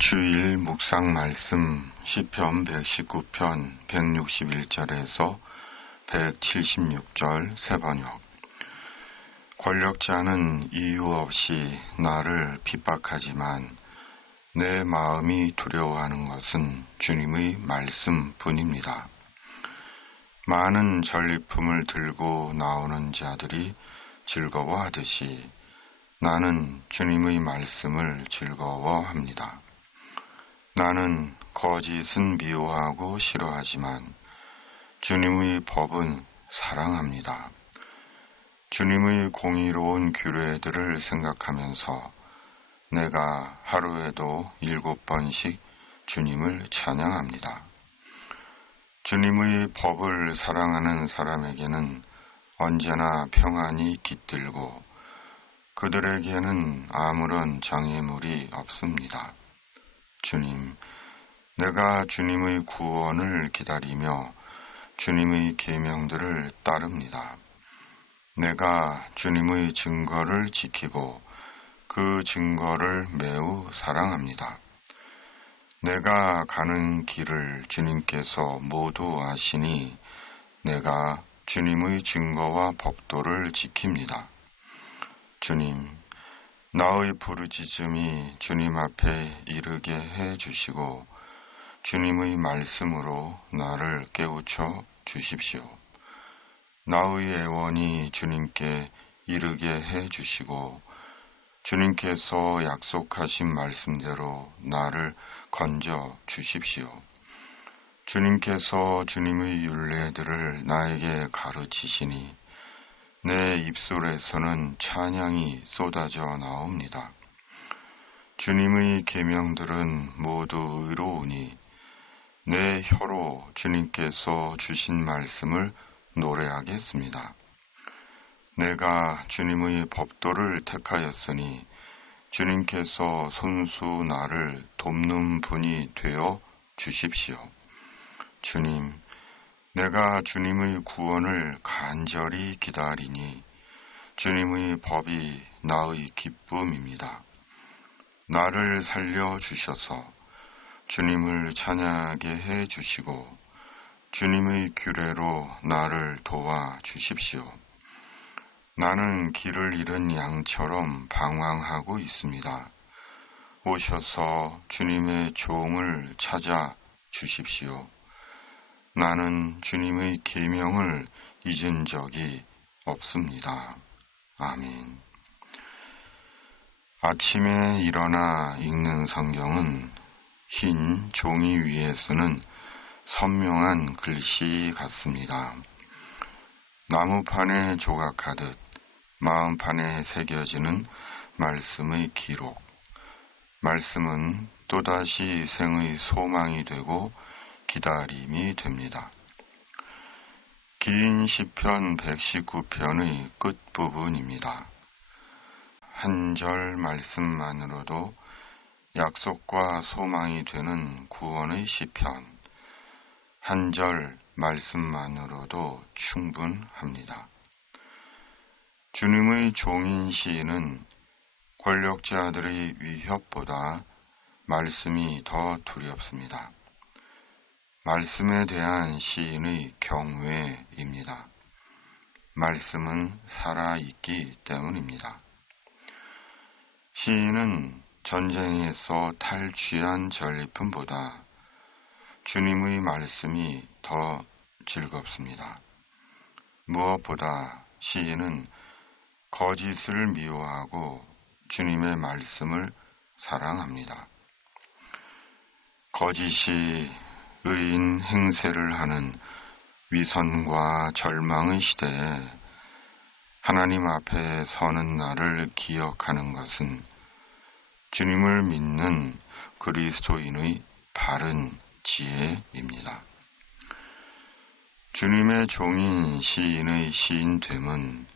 주일 묵상 말씀 시편 119편 161절에서 176절 세번역. 권력자는 이유 없이 나를 핍박하지만 내 마음이 두려워하는 것은 주님의 말씀뿐입니다. 많은 전리품을 들고 나오는 자들이 즐거워하듯이 나는 주님의 말씀을 즐거워합니다. 나는 거짓은 미워하고 싫어하지만 주님의 법은 사랑합니다. 주님의 공의로운 규례들을 생각하면서 내가 하루에도 7번씩 주님을 찬양합니다. 주님의 법을 사랑하는 사람에게는 언제나 평안이 깃들고 그들에게는 아무런 장애물이 없습니다. 주님, 내가 주님의 구원을 기다리며 주님의 계명들을 따릅니다. 내가 주님의 증거를 지키고 그 증거를 매우 사랑합니다. 내가 가는 길을 주님께서 모두 아시니 내가 주님의 증거와 법도를 지킵니다. 주님, 나의 부르짖음이 주님 앞에 이르게 해 주시고 주님의 말씀으로 나를 깨우쳐 주십시오. 나의 애원이 주님께 이르게 해 주시고 주님께서 약속하신 말씀대로 나를 건져 주십시오. 주님께서 주님의 율례들을 나에게 가르치시니 내 입술에서는 찬양이 쏟아져 나옵니다. 주님의 계명들은 모두 의로우니 내 혀로 주님께서 주신 말씀을 노래하겠습니다. 내가 주님의 법도를 택하였으니 주님께서 손수 나를 돕는 분이 되어 주십시오. 주님, 내가 주님의 구원을 간절히 기다리니 주님의 법이 나의 기쁨입니다. 나를 살려주셔서 주님을 찬양하게 해 주시고 주님의 규례로 나를 도와주십시오. 나는 길을 잃은 양처럼 방황하고 있습니다. 오셔서 주님의 종을 찾아 주십시오. 나는 주님의 계명을 잊은 적이 없습니다. 아멘. 아침에 일어나 읽는 성경은 흰 종이 위에 쓰는 선명한 글씨 같습니다. 나무판에 조각하듯 마음판에 새겨지는 말씀의 기록. 말씀은 또다시 생의 소망이 되고 기다림이 됩니다. 긴 시편 119편의 끝부분입니다. 한 절 말씀만으로도 약속과 소망이 되는 구원의 시편. 한 절 말씀만으로도 충분합니다. 주님의 종인 시인은 권력자들의 위협보다 말씀이 더 두렵습니다. 말씀에 대한 시인의 경외입니다. 말씀은 살아있기 때문입니다. 시인은 전쟁에서 탈취한 전리품보다 주님의 말씀이 더 즐겁습니다. 무엇보다 시인은 거짓을 미워하고 주님의 말씀을 사랑합니다. 거짓이 의인 행세를 하는 위선과 절망의 시대에 하나님 앞에 서는 나를 기억하는 것은 주님을 믿는 그리스도인의 바른 지혜입니다. 주님의 종인 시인의 시인됨은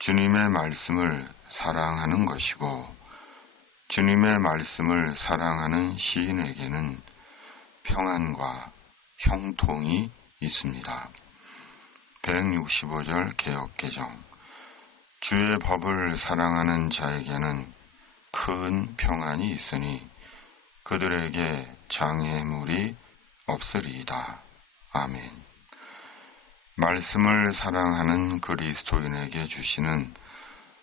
주님의 말씀을 사랑하는 것이고 주님의 말씀을 사랑하는 시인에게는 평안과 형통이 있습니다. 165절 개역개정. 주의 법을 사랑하는 자에게는 큰 평안이 있으니 그들에게 장애물이 없으리이다. 아멘. 말씀을 사랑하는 그리스도인에게 주시는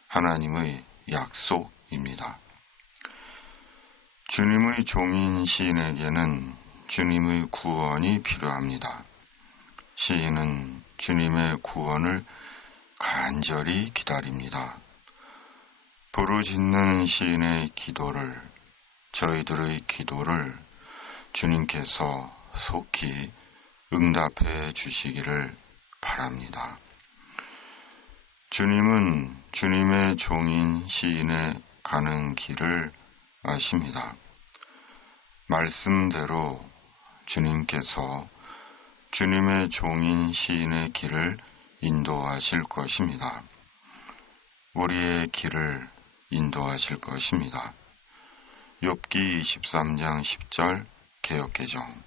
하나님의 약속입니다. 주님의 종인 시인에게는 주님의 구원이 필요합니다. 시인은 주님의 구원을 간절히 기다립니다. 부르짖는 시인의 기도를, 저희들의 기도를 주님께서 속히 응답해 주시기를 바랍니다. 주님은 주님의 종인 시인의 가는 길을 아십니다. 말씀대로 주님께서 주님의 종인 시인의 길을 인도하실 것입니다. 우리의 길을 인도하실 것입니다. 욥기 23장 10절 개역개정.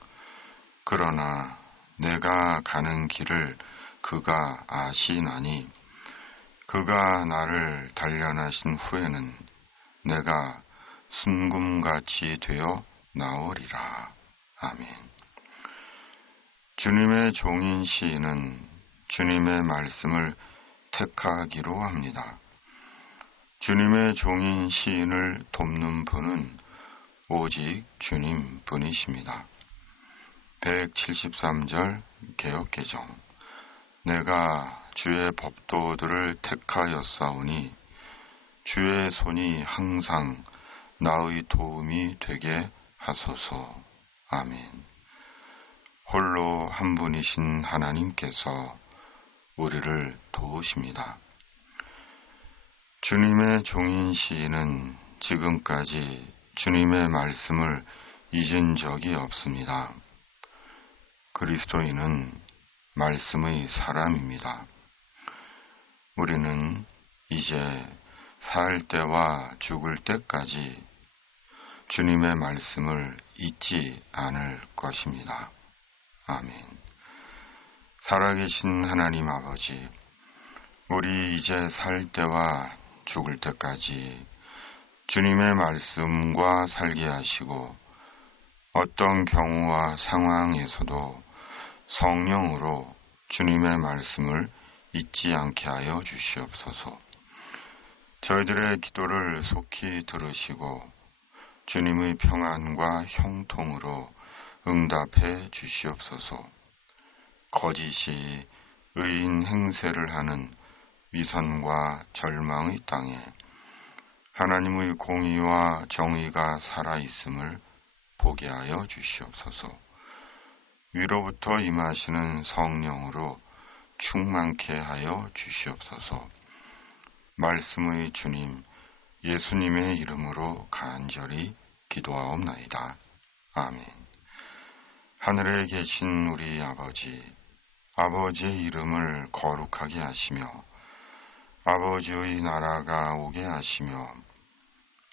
그러나 내가 가는 길을 그가 아시나니 그가 나를 단련하신 후에는 내가 순금같이 되어 나오리라. 아멘. 주님의 종인 시인은 주님의 말씀을 택하기로 합니다. 주님의 종인 시인을 돕는 분은 오직 주님 분이십니다. 173절 개역개정. 내가 주의 법도들을 택하였사오니 주의 손이 항상 나의 도움이 되게 하소서. 아멘. 홀로 한 분이신 하나님께서 우리를 도우십니다. 주님의 종인 시인은 지금까지 주님의 말씀을 잊은 적이 없습니다. 그리스도인은 말씀의 사람입니다. 우리는 이제 살 때와 죽을 때까지 주님의 말씀을 잊지 않을 것입니다. 아멘. 살아계신 하나님 아버지, 우리 이제 살 때와 죽을 때까지 주님의 말씀과 살게 하시고 어떤 경우와 상황에서도 성령으로 주님의 말씀을 잊지 않게 하여 주시옵소서. 저희들의 기도를 속히 들으시고 주님의 평안과 형통으로 응답해 주시옵소서. 거짓이 의인 행세를 하는 위선과 절망의 땅에 하나님의 공의와 정의가 살아있음을 보게 하여 주시옵소서. 위로부터 임하시는 성령으로 충만케 하여 주시옵소서. 말씀의 주님 예수님의 이름으로 간절히 기도하옵나이다. 아멘. 하늘에 계신 우리 아버지, 아버지의 이름을 거룩하게 하시며 아버지의 나라가 오게 하시며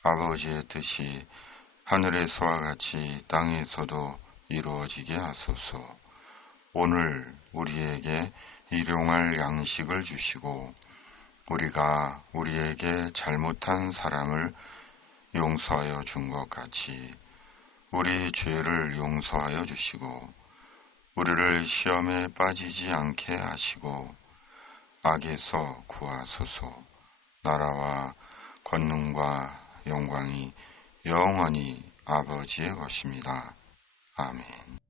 아버지의 뜻이 하늘에서와 같이 땅에서도 이루어지게 하소서. 오늘 우리에게 일용할 양식을 주시고 우리가 우리에게 잘못한 사람을 용서하여 준 것 같이 우리 죄를 용서하여 주시고 우리를 시험에 빠지지 않게 하시고 악에서 구하소서. 나라와 권능과 영광이 영원히 아버지의 것입니다. 아멘.